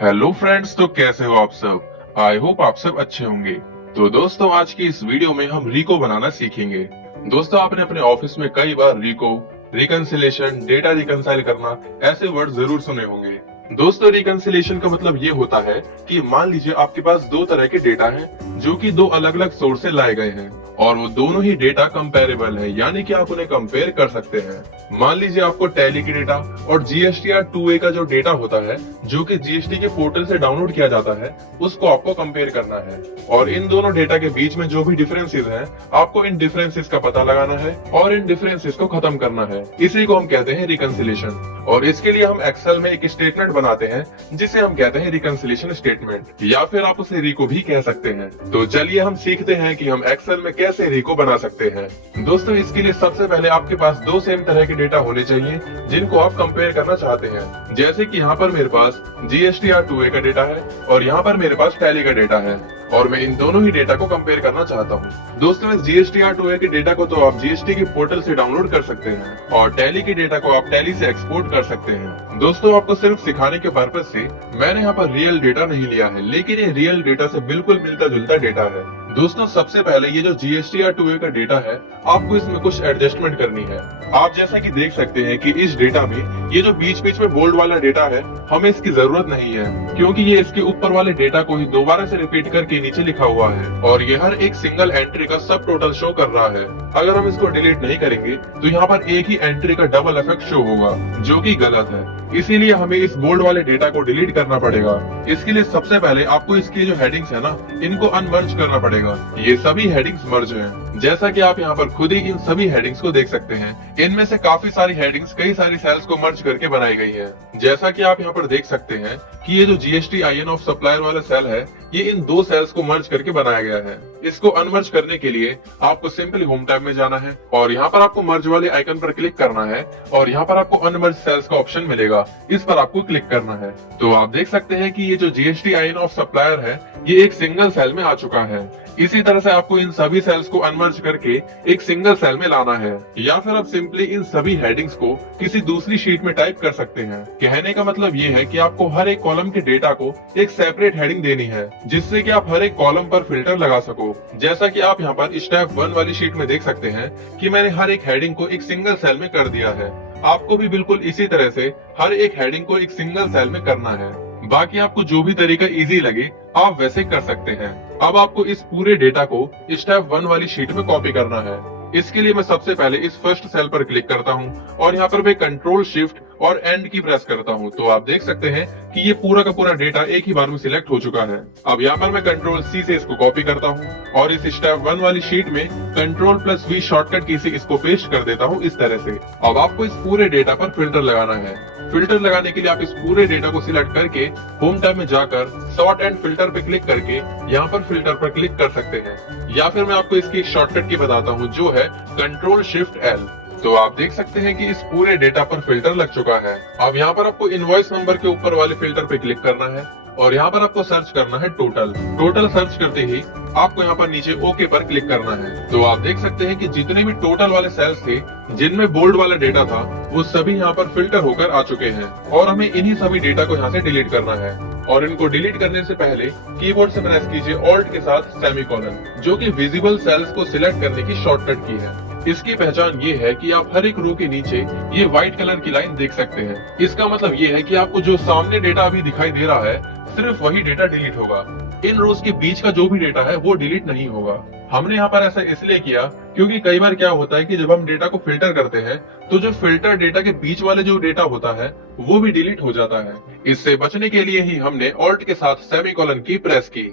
Hello friends, तो कैसे हो आप सब। आई होप आप सब अच्छे होंगे। तो दोस्तों, आज की इस वीडियो में हम रिको बनाना सीखेंगे। दोस्तों, आपने अपने ऑफिस में कई बार रिको, रिकंसिलेशन, डेटा रिकंसाइल करना ऐसे वर्ड जरूर सुने होंगे। दोस्तों, रिकंसिलेशन का मतलब ये होता है कि मान लीजिए आपके पास दो तरह के डेटा हैं जो कि दो अलग अलग सोर्स से लाए गए हैं और वो दोनों ही डेटा कंपेरेबल है, यानी कि आप उन्हें कंपेयर कर सकते हैं। मान लीजिए आपको टैली की डेटा और जीएसटीआर 2A का जो डेटा होता है, जो कि जीएसटी के पोर्टल से डाउनलोड किया जाता है, उसको आपको कंपेयर करना है। और इन दोनों डेटा के बीच में जो भी डिफरेंसेस हैं, आपको इन डिफरेंसेस का पता लगाना है और इन डिफरेंसेस को खत्म करना है। इसी को हम कहते हैं रिकंसिलेशन। और इसके लिए हम एक्सेल में एक स्टेटमेंट बनाते हैं जिसे हम कहते हैं रिकंसिलेशन स्टेटमेंट, या फिर आप उसे रिको भी कह सकते हैं। तो चलिए हम सीखते हैं कि हम एक्सेल में कैसे रिको बना सकते हैं। दोस्तों, इसके लिए सबसे पहले आपके पास दो सेम तरह के डेटा होने चाहिए जिनको आप कंपेयर करना चाहते हैं। जैसे कि यहाँ पर मेरे पास जीएसटीआर 2A का डेटा है और यहाँ पर मेरे पास टैली का डेटा है और मैं इन दोनों ही डेटा को कंपेयर करना चाहता हूँ। दोस्तों, इस जीएसटीआर 2A के डेटा को तो आप जीएसटी के पोर्टल से डाउनलोड कर सकते हैं और टैली के डेटा को आप टैली से एक्सपोर्ट कर सकते हैं। दोस्तों, आपको सिर्फ सिखाने के पर्पज से मैंने यहाँ पर रियल डेटा नहीं लिया है, लेकिन ये रियल डेटा से बिल्कुल मिलता जुलता डेटा है। दोस्तों, सबसे पहले ये जो जीएसटीआर 2A का डेटा है, आपको इसमें कुछ एडजस्टमेंट करनी है। आप जैसा कि देख सकते हैं कि इस डेटा में ये जो बीच बीच में बोल्ड वाला डेटा है, हमें इसकी जरूरत नहीं है, क्योंकि ये इसके ऊपर वाले डेटा को ही दोबारा से रिपीट करके नीचे लिखा हुआ है और ये हर एक सिंगल एंट्री का सब टोटल शो कर रहा है। अगर हम इसको डिलीट नहीं करेंगे तो यहाँ पर एक ही एंट्री का डबल इफेक्ट शो होगा, जो कि गलत है। इसीलिए हमें इस बोल्ड वाले डेटा को डिलीट करना पड़ेगा। इसके लिए सबसे पहले आपको इसकी जो हेडिंग्स है ना, इनको अनमर्ज करना पड़ेगा। ये सभी हेडिंग्स मर्ज हैं। जैसा कि आप यहाँ पर खुद ही इन सभी हेडिंग्स को देख सकते हैं। इनमें से काफी सारी हेडिंग्स कई सारी सेल्स को मर्ज करके बनाई गई है। जैसा कि आप यहाँ पर देख सकते हैं कि ये जो GSTIN ऑफ सप्लायर वाला सेल है, ये इन दो सेल्स को मर्ज करके बनाया गया है। इसको अनमर्ज करने के लिए आपको सिंपली होम टैब में जाना है और यहाँ पर आपको मर्ज वाले आइकन पर क्लिक करना है और यहाँ पर आपको अनमर्ज सेल्स का ऑप्शन मिलेगा, इस पर आपको क्लिक करना है। तो आप देख सकते हैं कि ये जो GSTIN ऑफ सप्लायर है, ये एक सिंगल सेल में आ चुका है। इसी तरह से आपको इन सभी सेल्स को अनमर्ज करके एक सिंगल सेल में लाना है, या फिर आप सिंपली इन सभी हेडिंग्स को किसी दूसरी शीट में टाइप कर सकते हैं। कहने का मतलब ये है कि आपको हर एक कॉलम के डेटा को एक सेपरेट हेडिंग देनी है, जिससे कि आप हर एक कॉलम पर फिल्टर लगा सको। जैसा कि आप यहाँ पर स्टेप 1 वाली शीट में देख सकते हैं कि मैंने हर एक हेडिंग को एक सिंगल सेल में कर दिया है। आपको भी बिल्कुल इसी तरह से हर एक हेडिंग को एक सिंगल सेल में करना है। बाकी आपको जो भी तरीका इजी लगे आप वैसे कर सकते हैं। अब आपको इस पूरे डेटा को स्टेप 1 वाली शीट में कॉपी करना है। इसके लिए मैं सबसे पहले इस फर्स्ट सेल पर क्लिक करता हूँ और यहाँ पर मैं कंट्रोल शिफ्ट और एंड की प्रेस करता हूँ। तो आप देख सकते हैं कि ये पूरा का पूरा डेटा एक ही बार में सिलेक्ट हो चुका है। अब यहाँ पर मैं कंट्रोल C से इसको कॉपी करता हूँ और इस स्टेप 1 वाली शीट में कंट्रोल+V शॉर्टकट की से इसको पेस्ट कर देता हूँ इस तरह से। अब आपको इस पूरे डेटा पर फिल्टर लगाना है। फिल्टर लगाने के लिए आप इस पूरे डेटा को सिलेक्ट करके होम टैब में जाकर सॉर्ट एंड फिल्टर पे क्लिक करके यहाँ पर फिल्टर पर क्लिक कर सकते हैं, या फिर मैं आपको इसकी एक शॉर्टकट की बताता हूँ जो है कंट्रोल+Shift+L। तो आप देख सकते हैं कि इस पूरे डेटा पर फिल्टर लग चुका है। अब यहाँ पर आपको इनवॉइस नंबर के ऊपर वाले फिल्टर पे क्लिक करना है और यहाँ पर आपको सर्च करना है टोटल। टोटल सर्च करते ही आपको यहाँ पर नीचे ओके पर क्लिक करना है। तो आप देख सकते हैं कि जितने भी टोटल वाले सेल्स थे जिनमें बोल्ड वाला डेटा था, वो सभी यहाँ पर फिल्टर होकर आ चुके हैं और हमें इन्हीं सभी डेटा को यहाँ से डिलीट करना है। और इनको डिलीट करने से पहले कीबोर्ड से प्रेस कीजिए ऑल्ट के साथ सेमीकोलन, जो कि विजिबल सेल्स को सिलेक्ट करने की शॉर्टकट की है। इसकी पहचान ये है कि आप हर एक रो के नीचे ये व्हाइट कलर की लाइन देख सकते हैं। इसका मतलब ये है कि आपको जो सामने डेटा अभी दिखाई दे रहा है, सिर्फ वही डेटा डिलीट होगा। इन रोज के बीच का जो भी डेटा है वो डिलीट नहीं होगा। हमने यहाँ पर ऐसा इसलिए किया क्योंकि कई बार क्या होता है कि जब हम डेटा को फिल्टर करते हैं तो जो फिल्टर डेटा के बीच वाले जो डेटा होता है वो भी डिलीट हो जाता है। इससे बचने के लिए ही हमने ऑल्ट के साथ सेमीकोलन की प्रेस की।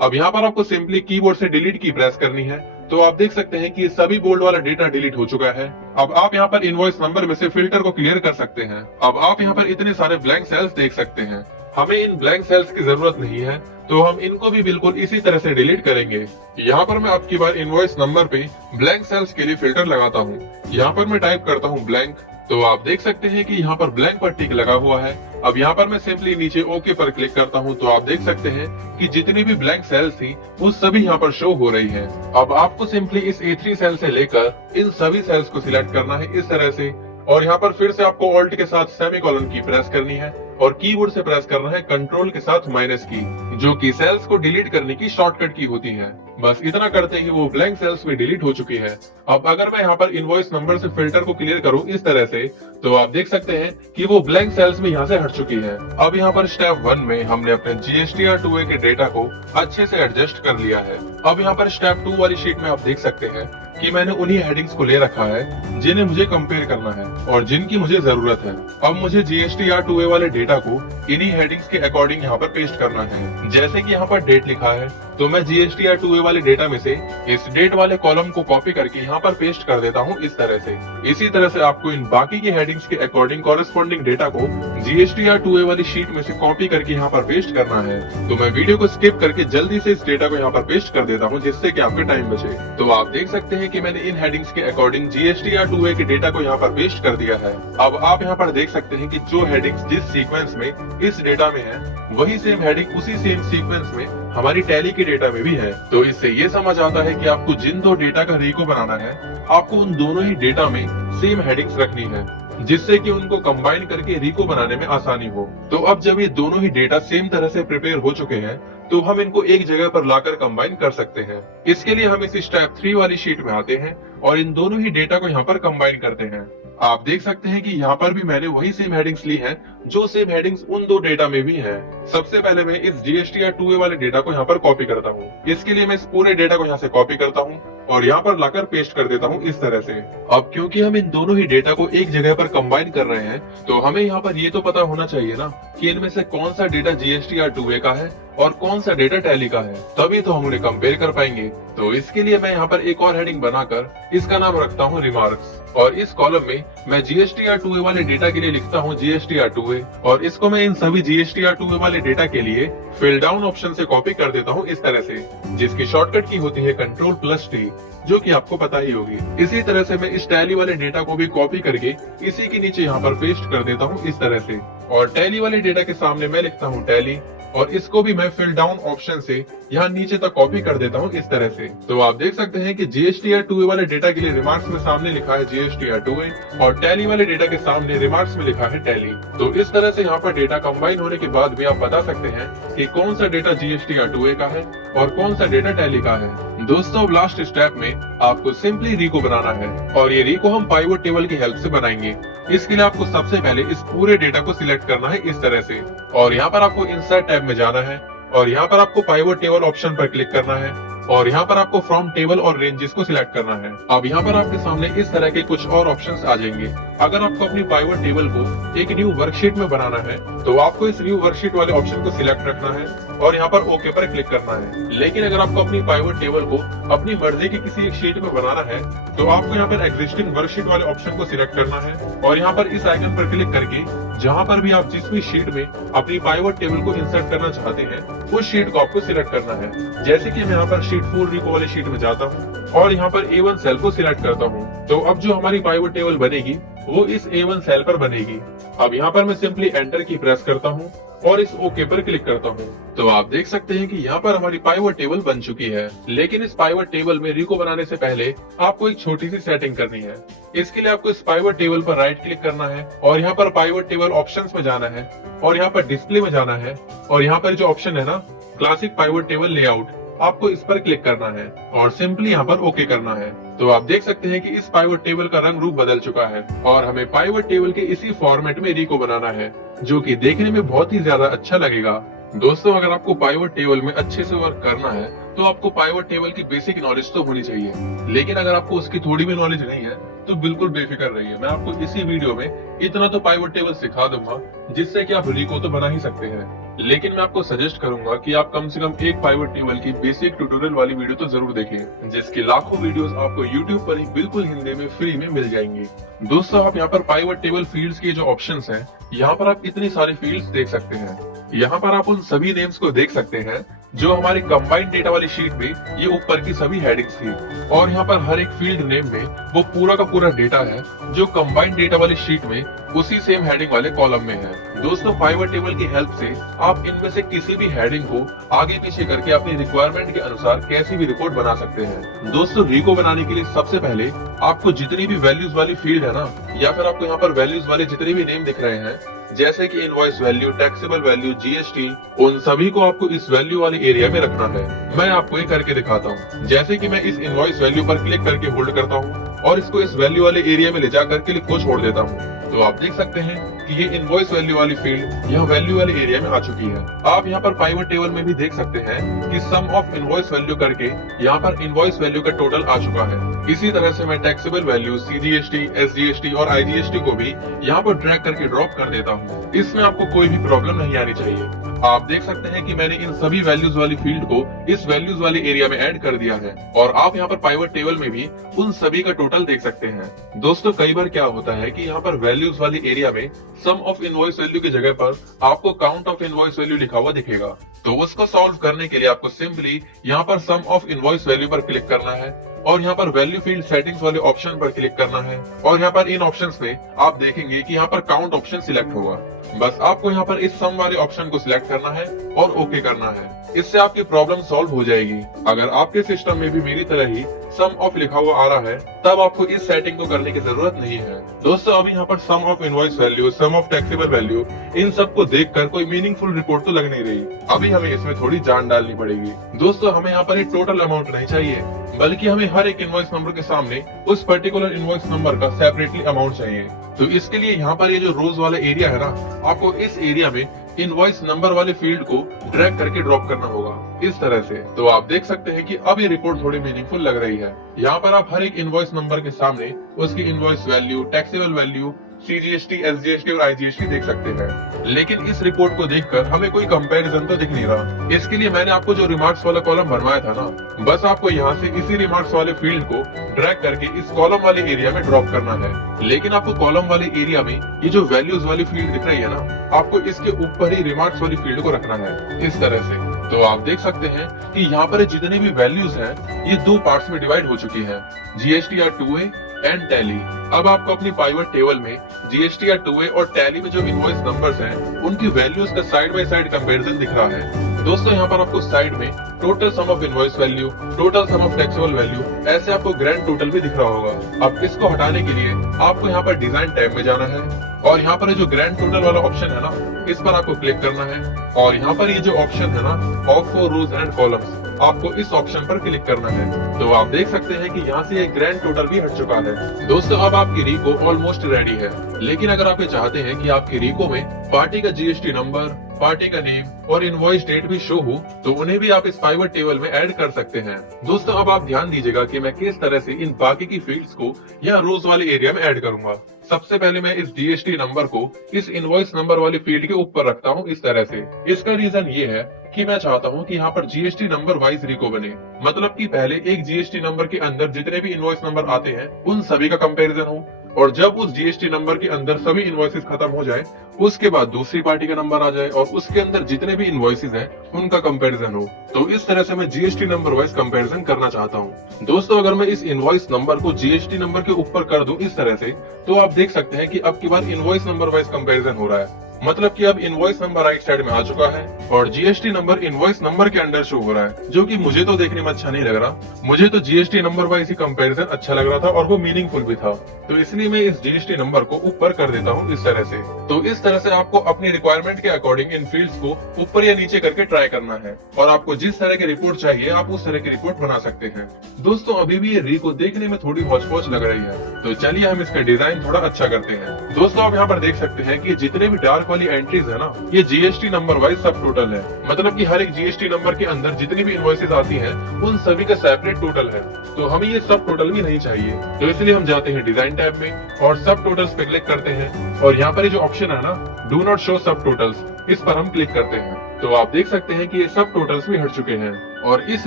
अब यहाँ पर आपको सिंपली कीबोर्ड से डिलीट की प्रेस करनी है। तो आप देख सकते हैं कि सभी बोल्ड वाला डेटा डिलीट हो चुका है। अब आप यहाँ पर इनवॉइस नंबर में से फिल्टर को क्लियर कर सकते हैं। अब आप यहाँ पर इतने सारे ब्लैंक सेल्स देख सकते हैं। हमें इन ब्लैंक सेल्स की जरूरत नहीं है, तो हम इनको भी बिल्कुल इसी तरह से डिलीट करेंगे। यहाँ पर मैं अब की बार इनवॉइस नंबर पे ब्लैंक सेल्स के लिए फिल्टर लगाता हूँ। यहाँ पर मैं टाइप करता हूँ ब्लैंक। तो आप देख सकते हैं कि यहाँ पर ब्लैंक पर टिक लगा हुआ है। अब यहाँ पर मैं सिंपली नीचे ओके पर क्लिक करता हूँ। तो आप देख सकते हैं कि जितनी भी ब्लैंक सेल्स थी वो सभी यहाँ पर शो हो रही हैं। अब आपको सिंपली इस A3 सेल से लेकर इन सभी सेल्स को सिलेक्ट करना है इस तरह से और यहाँ पर फिर से आपको ऑल्ट के साथ सेमीकोलन की प्रेस करनी है और कीबोर्ड से प्रेस करना है कंट्रोल के साथ माइनस की, जो कि सेल्स को डिलीट करने की शॉर्टकट की होती है। बस इतना करते ही वो ब्लैंक सेल्स भी डिलीट हो चुकी है। अब अगर मैं यहाँ पर इनवॉइस नंबर से फिल्टर को क्लियर करूँ इस तरह से, तो आप देख सकते हैं कि वो ब्लैंक सेल्स भी यहाँ से हट चुकी है। अब यहाँ पर स्टेप 1 में हमने अपने GSTR2A के डेटा को अच्छे से एडजस्ट कर लिया है। अब यहाँ पर स्टेप 2 वाली शीट में आप देख सकते हैं कि मैंने उन्हीं हेडिंग्स को ले रखा है जिन्हें मुझे कंपेयर करना है और जिनकी मुझे जरूरत है। अब मुझे GSTR2A वाले डेटा को इन्हीं हेडिंग्स के अकॉर्डिंग यहाँ पर पेस्ट करना है। जैसे कि यहाँ पर डेट लिखा है, तो मैं GSTR2A वाले डेटा में से इस डेट वाले कॉलम को कॉपी करके यहाँ पर पेस्ट कर देता हूँ इस तरह से। इसी तरह से आपको इन बाकी की हेडिंग्स के अकॉर्डिंग कॉरेस्पॉन्डिंग डेटा को GSTR2A वाली शीट में से कॉपी करके यहाँ पर पेस्ट करना है। तो मैं वीडियो को स्किप करके जल्दी से इस डेटा को यहाँ पर पेस्ट कर देता हूँ, जिससे कि आपके टाइम बचे। तो आप देख सकते हैं कि मैंने इन हेडिंग्स के अकॉर्डिंग GSTR2A के डेटा को यहाँ पर पेस्ट कर दिया है। अब आप यहाँ पर देख सकते हैं कि जो हेडिंग्स जिस सीक्वेंस में इस डेटा में है, वही सेम हेडिंग उसी सेम सीक्वेंस में हमारी टैली के डेटा में भी है। तो इससे ये समझ आता है कि आपको जिन दो डेटा का रीको बनाना है, आपको उन दोनों ही डेटा में सेम हेडिंग्स रखनी है, जिससे कि उनको कंबाइन करके रीको बनाने में आसानी हो। तो अब जब ये दोनों ही डेटा सेम तरह से प्रिपेयर हो चुके हैं, तो हम इनको एक जगह पर लाकर कंबाइन कर सकते हैं। इसके लिए हम इस स्टेप 3 वाली शीट में आते हैं और इन दोनों ही डेटा को यहाँ पर कंबाइन करते हैं। आप देख सकते हैं कि यहाँ पर भी मैंने वही सेम हेडिंग्स ली हैं, जो सेम हेडिंग्स उन दो डेटा में भी हैं। सबसे पहले मैं इस GSTR2A वाले डेटा को यहाँ पर कॉपी करता हूँ। इसके लिए मैं इस पूरे डेटा को यहाँ से कॉपी करता हूँ और यहाँ पर लाकर पेस्ट कर देता हूँ इस तरह से। अब क्योंकि हम इन दोनों ही डेटा को एक जगह पर कंबाइन कर रहे हैं, तो हमें यहाँ पर ये तो पता होना चाहिए ना कि इनमें से कौन सा डेटा GSTR2A का है और कौन सा डेटा टैली का है, तभी तो हम उन्हें कंपेयर कर पाएंगे। तो इसके लिए मैं यहाँ पर एक और हेडिंग बनाकर इसका नाम रखता हूँ रिमार्क्स, और इस कॉलम में मैं GSTR2A वाले डेटा के लिए लिखता हूँ GSTR2A, और इसको मैं इन सभी GSTR2A वाले डेटा के लिए फिल डाउन ऑप्शन से कॉपी कर देता हूँ इस तरह से, जिसकी शॉर्टकट की होती है Ctrl+T, जो कि आपको पता ही होगी। इसी तरह से मैं इस टैली वाले डेटा को भी कॉपी करके इसी के नीचे यहाँ पर पेस्ट कर देता हूँ इस तरह से, और टैली वाले डेटा के सामने मैं लिखता हूँ टैली, और इसको भी मैं फिल डाउन ऑप्शन से यहाँ नीचे तक कॉपी कर देता हूँ इस तरह से। तो आप देख सकते हैं कि GSTR2A वाले डेटा के लिए रिमार्क्स में सामने लिखा है GSTR2A और टैली वाले डेटा के सामने रिमार्क्स में लिखा है टैली। तो इस तरह से यहाँ पर डेटा कंबाइन होने के बाद भी आप बता सकते हैं कि कौन सा डेटा GSTR2A का है और कौन सा डेटा टैली का है। दोस्तों, लास्ट स्टेप में आपको सिंपली रीको बनाना है, और ये रीको हम पाइवट टेबल की हेल्प से बनाएंगे। इसके लिए आपको सबसे पहले इस पूरे डेटा को सिलेक्ट करना है इस तरह से, और यहाँ पर आपको इंसर्ट टैब में जाना है और यहाँ पर आपको पाइवट टेबल ऑप्शन पर क्लिक करना है और यहाँ पर आपको फ्रॉम टेबल और रेंजेस को सिलेक्ट करना है। अब यहाँ पर आपके सामने इस तरह के कुछ और ऑप्शंस आ जाएंगे। अगर आपको अपनी पाइवट टेबल को एक न्यू वर्कशीट में बनाना है, तो आपको इस न्यू वर्कशीट वाले ऑप्शन को सिलेक्ट रखना है और यहाँ पर ओके पर क्लिक करना है। लेकिन अगर आपको अपनी पाइवट टेबल को अपनी मर्जी की किसी एक शीट में बनाना है, तो आपको यहाँ पर एग्जिस्टिंग वर्कशीट वाले ऑप्शन को सिलेक्ट करना है और यहाँ पर इस आइकन पर क्लिक करके जहाँ पर भी आप जिस भी शीट में अपनी पाइवट टेबल को इंसर्ट करना चाहते हैं, उस शीट को आपको सिलेक्ट करना है। जैसे कि मैं यहाँ पर शीट 4 रीको वाली शीट में जाता हूँ और यहाँ पर A1 सेल को सिलेक्ट करता हूँ, तो अब जो हमारी पाइवट टेबल बनेगी वो इस A1 सेल पर बनेगी। अब यहाँ पर मैं सिंपली एंटर की प्रेस करता हूँ और इस ओके पर क्लिक करता हूँ। तो आप देख सकते हैं कि यहाँ पर हमारी पाइवट टेबल बन चुकी है। लेकिन इस पाइवट टेबल में रीको बनाने से पहले आपको एक छोटी सी सेटिंग करनी है। इसके लिए आपको इस पाइवट टेबल पर राइट क्लिक करना है और यहाँ पर पाइवट टेबल ऑप्शंस में जाना है और यहाँ पर डिस्प्ले में जाना है और यहाँ पर जो ऑप्शन है ना, क्लासिक पाइवट टेबल लेआउट, आपको इस पर क्लिक करना है और सिंपली यहाँ पर ओके करना है। तो आप देख सकते हैं कि इस पाइवट टेबल का रंग रूप बदल चुका है और हमें पाइवट टेबल के इसी फॉर्मेट में रीको बनाना है, जो कि देखने में बहुत ही ज्यादा अच्छा लगेगा। दोस्तों, अगर आपको पाइवट टेबल में अच्छे से वर्क करना है, तो आपको पाइवट टेबल की बेसिक नॉलेज तो होनी चाहिए। लेकिन अगर आपको उसकी थोड़ी भी नॉलेज नहीं है, तो बिल्कुल बेफिक्र रहिए। मैं आपको इसी वीडियो में इतना तो पाइवट टेबल सिखा दूंगा जिससे कि आप रीको तो बना ही सकते हैं। लेकिन मैं आपको सजेस्ट करूंगा कि आप कम से कम एक पाइवट टेबल की बेसिक ट्यूटोरियल वाली वीडियो तो जरूर देखें, जिसकी लाखों वीडियोस आपको YouTube पर ही बिल्कुल हिंदी में फ्री में मिल जाएंगी। दोस्तों, आप यहाँ पर पाइवट टेबल फील्ड्स के जो ऑप्शंस हैं, यहाँ पर आप इतनी सारी फील्ड्स देख सकते हैं। यहाँ पर आप उन सभी नेम्स को देख सकते हैं जो हमारी कंबाइंड डेटा वाली शीट में ये ऊपर की सभी हेडिंग्स थी, और यहाँ पर हर एक फील्ड नेम में वो पूरा का पूरा डेटा है जो कंबाइंड डेटा वाली शीट में उसी सेम हेडिंग वाले कॉलम में है। दोस्तों, पाइवट टेबल की हेल्प से आप इनमें से किसी भी हेडिंग को आगे पीछे करके अपनी रिक्वायरमेंट के अनुसार कैसी भी रिपोर्ट बना सकते हैं। दोस्तों, रीको बनाने के लिए सबसे पहले आपको जितनी भी वैल्यूज वाली फील्ड है ना, या फिर आपको यहाँ पर वैल्यूज वाले जितने भी नेम दिख रहे हैं, जैसे कि invoice value, taxable value, GST, उन सभी को आपको इस वैल्यू वाले एरिया में रखना है। मैं आपको ये करके दिखाता हूँ। जैसे कि मैं इस इनवॉइस वैल्यू पर क्लिक करके होल्ड करता हूँ और इसको इस वैल्यू वाले एरिया में ले जाकर क्लिक को छोड़ देता हूँ, तो आप देख सकते हैं कि ये इनवॉइस वैल्यू वाली फील्ड यह वैल्यू वाले एरिया में आ चुकी है। आप यहाँ पर पाइवट टेबल में भी देख सकते हैं कि सम ऑफ इनवॉइस वैल्यू करके यहाँ पर इनवॉइस वैल्यू का टोटल आ चुका है। इसी तरह से मैं टैक्सेबल वैल्यू, सीजीएसटी, एसजीएसटी और आईजीएसटी को भी यहाँ पर ड्रैग करके ड्रॉप कर देता हूँ। इसमें आपको कोई भी प्रॉब्लम नहीं आनी चाहिए। आप देख सकते हैं कि मैंने इन सभी वैल्यूज वाली फील्ड को इस वैल्यूज वाले एरिया में ऐड कर दिया है और आप यहाँ पर पाइवट टेबल में भी उन सभी का टोटल देख सकते हैं। दोस्तों कई बार क्या होता है कि यहाँ पर वैल्यूज वाले एरिया में सम ऑफ इनवॉइस वैल्यू की जगह पर आपको काउंट ऑफ इनवॉइस वैल्यू लिखा हुआ दिखेगा, तो उसको सॉल्व करने के लिए आपको सिंपली यहाँ पर सम ऑफ इनवॉइस वैल्यू पर क्लिक करना है और यहाँ पर वैल्यू फील्ड सेटिंग्स वाले ऑप्शन पर क्लिक करना है और यहाँ पर इन ऑप्शंस में आप देखेंगे कि यहाँ पर काउंट ऑप्शन सिलेक्ट होगा। बस आपको यहाँ पर इस सम वाले ऑप्शन को सिलेक्ट करना है और ओके करना है। इससे आपकी प्रॉब्लम सॉल्व हो जाएगी। अगर आपके सिस्टम में भी मेरी तरह ही सम ऑफ लिखा हुआ आ रहा है तब आपको इस सेटिंग को करने की जरूरत नहीं है। दोस्तों अभी यहाँ पर sum of invoice value, sum of taxable value, इन सबको देखकर कोई मीनिंगफुल रिपोर्ट तो लग नहीं रही। अभी हमें इसमें थोड़ी जान डालनी पड़ेगी। दोस्तों हमें यहाँ पर एक टोटल अमाउंट नहीं चाहिए, बल्कि हमें हर एक इनवॉइस नंबर के सामने उस पर्टिकुलर इनवॉइस नंबर का सेपरेटली अमाउंट चाहिए। तो इसके लिए यहाँ पर ये जो रोज वाला एरिया है ना, आपको इस एरिया में इनवॉइस नंबर वाले फील्ड को ड्रैग करके ड्रॉप करना होगा इस तरह से। तो आप देख सकते हैं कि अब ये रिपोर्ट थोड़ी मीनिंगफुल लग रही है। यहाँ पर आप हर एक इनवॉइस नंबर के सामने उसकी invoice value, taxable value, CGST, SGST और आईजीएसटी देख सकते हैं। लेकिन इस रिपोर्ट को देखकर हमें कोई कंपैरिजन तो दिख नहीं रहा। इसके लिए मैंने आपको जो रिमार्क्स वाला कॉलम बनवाया था ना, बस आपको यहाँ से इसी रिमार्क्स वाले फील्ड को ड्रैग करके इस कॉलम वाले एरिया में ड्रॉप करना है। लेकिन आपको कॉलम वाले एरिया में ये जो वैल्यूज वाली फील्ड दिख रही है ना, आपको इसके ऊपर ही रिमार्क्स वाली फील्ड को रखना है इस तरह से। तो आप देख सकते हैं कि यहाँ पर जितने भी वैल्यूज हैं ये दो पार्ट्स में डिवाइड हो चुकी है, जीएसटी या 2A एंड टैली। अब आपको अपनी पाइवट टेबल में जीएसटी या 2A और टैली में जो इनवॉइस नंबर्स हैं उनकी वैल्यूज का साइड बाय साइड कंपैरिजन दिख रहा है। दोस्तों यहाँ पर आपको साइड में total sum of invoice value, total sum of taxable value, ऐसे आपको ग्रैंड टोटल भी दिख रहा होगा। अब इसको हटाने के लिए आपको यहाँ पर डिजाइन टैब में जाना है और यहाँ पर जो ग्रैंड टोटल वाला ऑप्शन है ना, इस पर आपको क्लिक करना है और यहाँ पर ये जो ऑप्शन है ना, of for rows and columns, आपको इस ऑप्शन पर क्लिक करना है। तो आप देख सकते हैं कि यहाँ से ये ग्रैंड टोटल भी हट चुका है। दोस्तों अब आपकी रिको ऑलमोस्ट रेडी है। लेकिन अगर आप ये चाहते हैं कि आपकी रिको में पार्टी का जीएसटी नंबर, पार्टी का नेम और इनवॉइस डेट भी शो हो, तो उन्हें भी आप इस पाइवट टेबल में ऐड कर सकते हैं। दोस्तों अब आप ध्यान दीजिएगा कि मैं किस तरह से इन बाकी की फील्ड्स को या रोज वाले एरिया में ऐड करूंगा। सबसे पहले मैं इस जीएसटी नंबर को इस इनवॉइस नंबर वाली फील्ड के ऊपर रखता हूँ इस तरह से। इसका रीजन ये है कि मैं चाहता हूँ कि यहाँ पर जीएसटी नंबर वाइज रिको बने, मतलब कि पहले एक जीएसटी नंबर के अंदर जितने भी इनवॉइस नंबर आते हैं उन सभी का कंपैरिजन हो, और जब उस जीएसटी नंबर के अंदर सभी इनवॉइसेस खत्म हो जाए उसके बाद दूसरी पार्टी का नंबर आ जाए और उसके अंदर जितने भी इनवॉइसेस हैं उनका कंपैरिजन हो। तो इस तरह से मैं जीएसटी नंबर वाइज कंपैरिजन करना चाहता हूँ। दोस्तों अगर मैं इस इनवॉइस नंबर को जीएसटी नंबर के ऊपर कर दूं इस तरह से, तो आप देख सकते हैं कि अब की बार इनवॉइस नंबर वाइज कंपैरिजन हो रहा है। मतलब कि अब इनवॉइस नंबर राइट साइड में आ चुका है और जीएसटी नंबर इनवॉइस नंबर के अंडर शो हो रहा है, जो कि मुझे तो देखने में अच्छा नहीं लग रहा। मुझे तो जीएसटी नंबर वाइज ही कंपैरिजन अच्छा लग रहा था और वो मीनिंगफुल भी था। तो इसलिए मैं इस जीएसटी नंबर को ऊपर कर देता हूँ इस तरह से। तो इस तरह से आपको अपनी रिक्वायरमेंट के अकॉर्डिंग इन फील्ड्स को ऊपर या नीचे करके ट्राई करना है और आपको जिस तरह की रिपोर्ट चाहिए आप उस तरह की रिपोर्ट बना सकते हैं। दोस्तों अभी भी ये रिको देखने में थोड़ी हौच पौच लग रही है, तो चलिए हम इसका डिजाइन थोड़ा अच्छा करते हैं। दोस्तों आप यहाँ पर देख सकते हैं कि जितने भी डार्क वाली एंट्रीज है ना, ये जीएसटी नंबर वाइज सब टोटल है। मतलब कि हर एक जीएसटी नंबर के अंदर जितनी भी इनवॉइसेस आती हैं उन सभी का सेपरेट टोटल है। तो हमें ये सब टोटल भी नहीं चाहिए, तो इसलिए हम जाते हैं डिजाइन टैब में और सब टोटल्स पे क्लिक करते हैं और यहाँ पर जो ऑप्शन है ना, डू नॉट शो सब टोटल्स, इस पर हम क्लिक करते हैं। तो आप देख सकते हैं कि ये सब टोटल्स भी हट चुके हैं और इस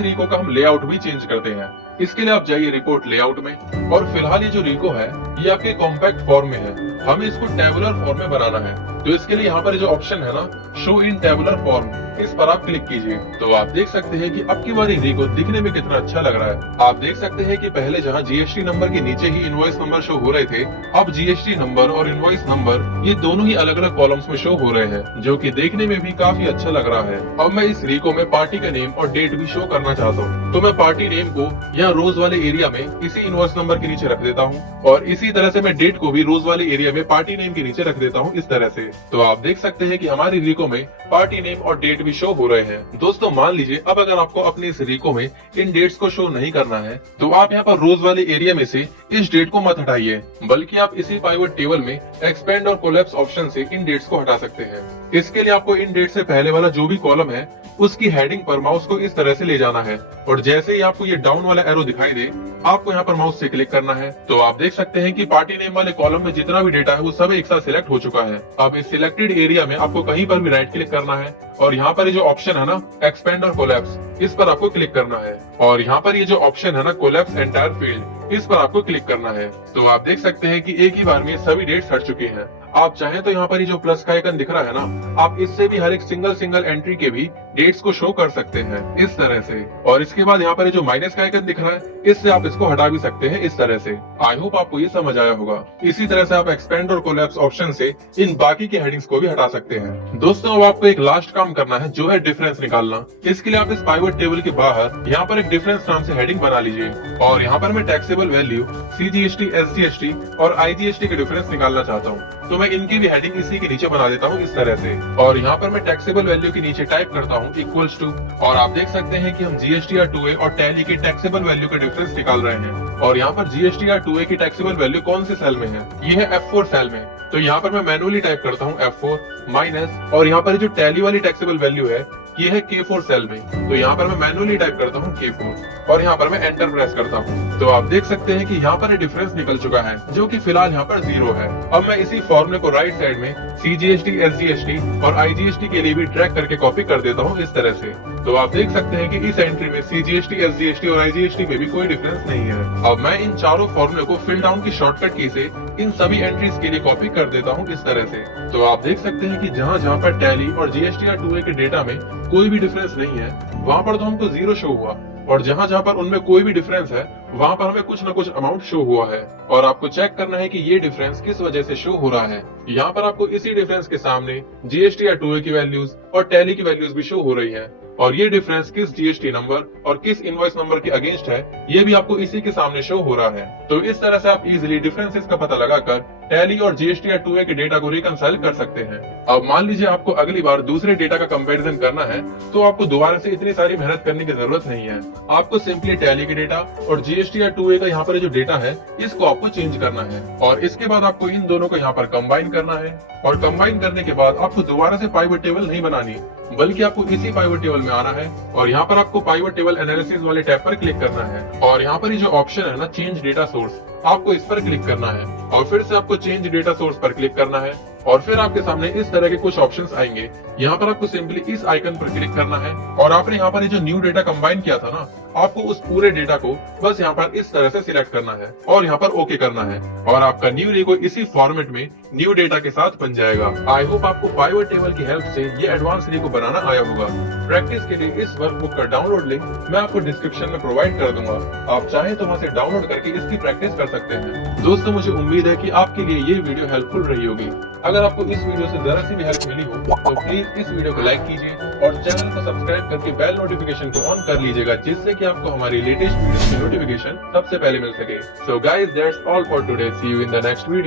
रिको का हम लेआउट भी चेंज करते हैं। इसके लिए आप जाइए रिपोर्ट लेआउट में और फिलहाल ये जो रिको है ये आपके कॉम्पैक्ट फॉर्म में है, हमें इसको टेबुलर फॉर्म में बनाना है। तो इसके लिए यहाँ पर जो ऑप्शन है ना, शो इन टेबुलर फॉर्म, इस पर आप क्लिक कीजिए। तो आप देख सकते हैं कि अब की बार रिको दिखने में कितना अच्छा लग रहा है। आप देख सकते हैं कि पहले जहाँ जीएसटी नंबर के नीचे ही इनवॉइस नंबर शो हो रहे थे, अब जीएसटी नंबर और इनवॉइस नंबर ये दोनों ही अलग अलग कॉलम्स में शो हो रहे हैं, जो कि देखने में भी काफी अच्छा लग रहा है। अब मैं इस रिको में पार्टी का नेम और डेट भी शो करना चाहता हूँ, तो मैं पार्टी नेम को या रोज वाले एरिया में इसी इनवॉइस नंबर के नीचे रख देता हूँ और इसी तरह से मैं डेट को भी रोज वाले एरिया एरिया में पार्टी नेम के नीचे रख देता हूँ इस तरह से। तो आप देख सकते हैं कि हमारी रिको में पार्टी नेम और डेट भी शो हो रहे हैं। दोस्तों मान लीजिए अब अगर आपको अपने इस रिको में इन डेट्स को शो नहीं करना है तो आप यहाँ पर रोज वाले एरिया में से इस डेट को मत हटाइए, बल्कि आप इसी पाइवट टेबल में एक्सपेंड और कोलैप्स ऑप्शन से इन डेट्स को हटा सकते हैं। इसके लिए आपको इन डेट से पहले वाला जो भी कॉलम है उसकी हेडिंग पर माउस को इस तरह से ले जाना है और जैसे ही आपको ये डाउन वाला एरो दिखाई दे आपको यहाँ पर माउस से क्लिक करना है। तो आप देख सकते हैं कि पार्टी नेम वाले कॉलम में जितना भी डेटा है वो सब एक साथ सिलेक्ट हो चुका है। अब इस सिलेक्टेड एरिया में आपको कहीं पर भी राइट क्लिक करना है और यहाँ पर ये जो ऑप्शन है ना एक्सपेंड और कोलैप्स, इस पर आपको क्लिक करना है और यहाँ पर ये जो ऑप्शन है ना कोलैप्स एंटायर फील्ड, इस पर आपको क्लिक करना है। तो आप देख सकते हैं कि एक ही बार में सभी डेट्स हट चुके हैं। आप चाहें तो यहाँ पर ये जो प्लस का आइकन दिख रहा है ना, आप इससे भी हर एक सिंगल एंट्री के भी डेट्स को शो कर सकते हैं इस तरह से। और इसके बाद यहाँ पर ये जो माइनस का आइकन दिख रहा है इससे आप इसको हटा भी सकते हैं इस तरह से। आई होप आपको ये समझ आया होगा। इसी तरह से आप एक्सपेंड और कोलैप्स ऑप्शन से इन बाकी के हेडिंग्स को भी हटा सकते हैं। दोस्तों अब आपको एक लास्ट काम करना है जो है डिफरेंस निकालना। इसके लिए आप इस पाइवट टेबल के बाहर यहाँ पर एक डिफरेंस नाम से हेडिंग बना लीजिए और यहाँ पर मैं टैक्सेबल वैल्यू CGST, SGST और IGST के डिफरेंस निकालना चाहता हूँ। तो मैं इनकी भी हेडिंग इसी के नीचे बना देता हूँ इस तरह से और यहाँ पर मैं टैक्सेबल वैल्यू के नीचे टाइप करता हूँ इक्वल्स टू और आप देख सकते हैं कि हम GST और 2A और टैली के टैक्सेबल वैल्यू का डिफरेंस निकाल रहे हैं। और यहाँ पर GST और 2A की टैक्सेबल वैल्यू कौन से सेल में है, ये है F4 सेल में। तो यहाँ पर मैं मैनुअली टाइप करता हूँ F4 माइनस और यहाँ पर जो टैली वाली टैक्सेबल वैल्यू है ये है K4 सेल में। तो यहाँ पर मैं मैनुअली टाइप करता हूँ K4 और यहाँ पर मैं एंटर प्रेस करता हूँ। तो आप देख सकते हैं कि यहाँ पर डिफरेंस निकल चुका है जो कि फिलहाल यहाँ पर 0 है। अब मैं इसी फॉर्मूले को राइट साइड में CGST, SGST और IGST के लिए भी ड्रैग करके कॉपी कर देता हूँ इस तरह से। तो आप देख सकते हैं कि इस एंट्री में CGST, SGST और IGST में भी कोई डिफरेंस नहीं है। अब मैं इन चारों फॉर्मूले को फिल डाउन की शॉर्टकट की से इन सभी एंट्रीज के लिए कॉपी कर देता हूँ इस तरह से। तो आप देख सकते हैं कि जहाँ जहाँ पर टैली और GST और 2A के डेटा में कोई भी डिफरेंस नहीं है वहाँ पर तो हमको 0 शो हुआ और जहाँ जहाँ पर उनमें कोई भी डिफरेंस है वहाँ पर हमें कुछ न कुछ अमाउंट शो हुआ है। और आपको चेक करना है कि ये डिफरेंस किस वजह से शो हो रहा है। यहाँ पर आपको इसी डिफरेंस के सामने GST या 2A की वैल्यूज और टैली की वैल्यूज भी शो हो रही है और ये डिफरेंस किस GST नंबर और किस इनवॉइस नंबर के अगेंस्ट है ये भी आपको इसी के सामने शो हो रहा है। तो इस तरह से आप इजीली डिफरेंसेस का पता लगाकर टैली और GST या 2A के डेटा को रिकंसाइल कर सकते हैं। अब मान लीजिए आपको अगली बार दूसरे डेटा का कंपैरिजन करना है तो आपको दोबारा से इतनी सारी मेहनत करने की जरूरत नहीं है। आपको सिंपली टैली के डेटा और GST या 2A का यहाँ पर जो डेटा है इसको आपको चेंज करना है और इसके बाद आपको इन दोनों को यहाँ पर कंबाइन करना है और कंबाइन करने के बाद आपको दोबारा से पाइवट टेबल नहीं बनानी बल्कि आपको इसी पाइवट टेबल में आना है और यहाँ पर आपको पाइवट टेबल एनालिसिस वाले टैब पर क्लिक करना है और यहाँ पर ये जो ऑप्शन है ना चेंज डेटा सोर्स, आपको इस पर क्लिक करना है और फिर से आपको चेंज डेटा सोर्स पर क्लिक करना है और फिर आपके सामने इस तरह के कुछ ऑप्शंस आएंगे। यहाँ पर आपको सिंपली इस आइकन पर क्लिक करना है और आपने यहाँ पर ये जो न्यू डेटा कंबाइन किया था ना, आपको उस पूरे डेटा को बस यहाँ पर इस तरह से सिलेक्ट करना है और यहाँ पर ओके करना है और आपका न्यू रिको इसी फॉर्मेट में न्यू डेटा के साथ बन जाएगा। आई होप आपको पाइवट टेबल की हेल्प से ये एडवांस रिको बनाना आया होगा। प्रैक्टिस के लिए इस वर्कबुक का डाउनलोड लिंक मैं आपको डिस्क्रिप्शन में प्रोवाइड कर दूंगा। आप चाहें तो वहाँ से डाउनलोड करके इसकी प्रैक्टिस कर सकते हैं। दोस्तों मुझे उम्मीद है कि आपके लिए ये वीडियो हेल्पफुल रही होगी। अगर आपको इस वीडियो से जरा सी भी हेल्प मिली हो तो प्लीज इस वीडियो को लाइक कीजिए और चैनल को सब्सक्राइब करके बेल नोटिफिकेशन को ऑन कर लीजिएगा जिससे कि आपको हमारी लेटेस्ट वीडियो की नोटिफिकेशन सबसे पहले मिल सके। So guys that's all for today. See you in the next video.